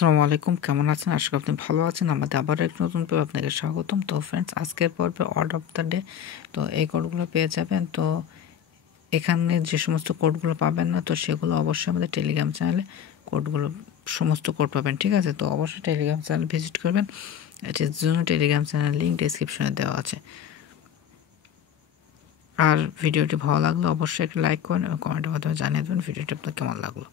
আসসালামু আলাইকুম, কেমন আছেন? আশা করি আপনি ভালো আছেন। আমাদের আবারও এক নতুন পর্বে আপনাকে স্বাগতম। তো ফ্রেন্ডস, আজকের পর্বে অর্ড অফ দ্য ডে। তো এই কোডগুলো পেয়ে যাবেন। তো এখানে যে সমস্ত কোডগুলো পাবেন না, তো সেগুলো অবশ্যই আমাদের টেলিগ্রাম চ্যানেলে কোডগুলো সমস্ত কোড পাবেন, ঠিক আছে? তো অবশ্যই টেলিগ্রাম চ্যানেল ভিজিট করবেন। এটির জন্য টেলিগ্রাম চ্যানেল লিঙ্ক ডেসক্রিপশনে দেওয়া আছে। আর ভিডিওটি ভালো লাগলে অবশ্যই একটা লাইক করেন এবং কমেন্টের মাধ্যমে জানিয়ে দেবেন ভিডিওটি আপনার কেমন লাগলো।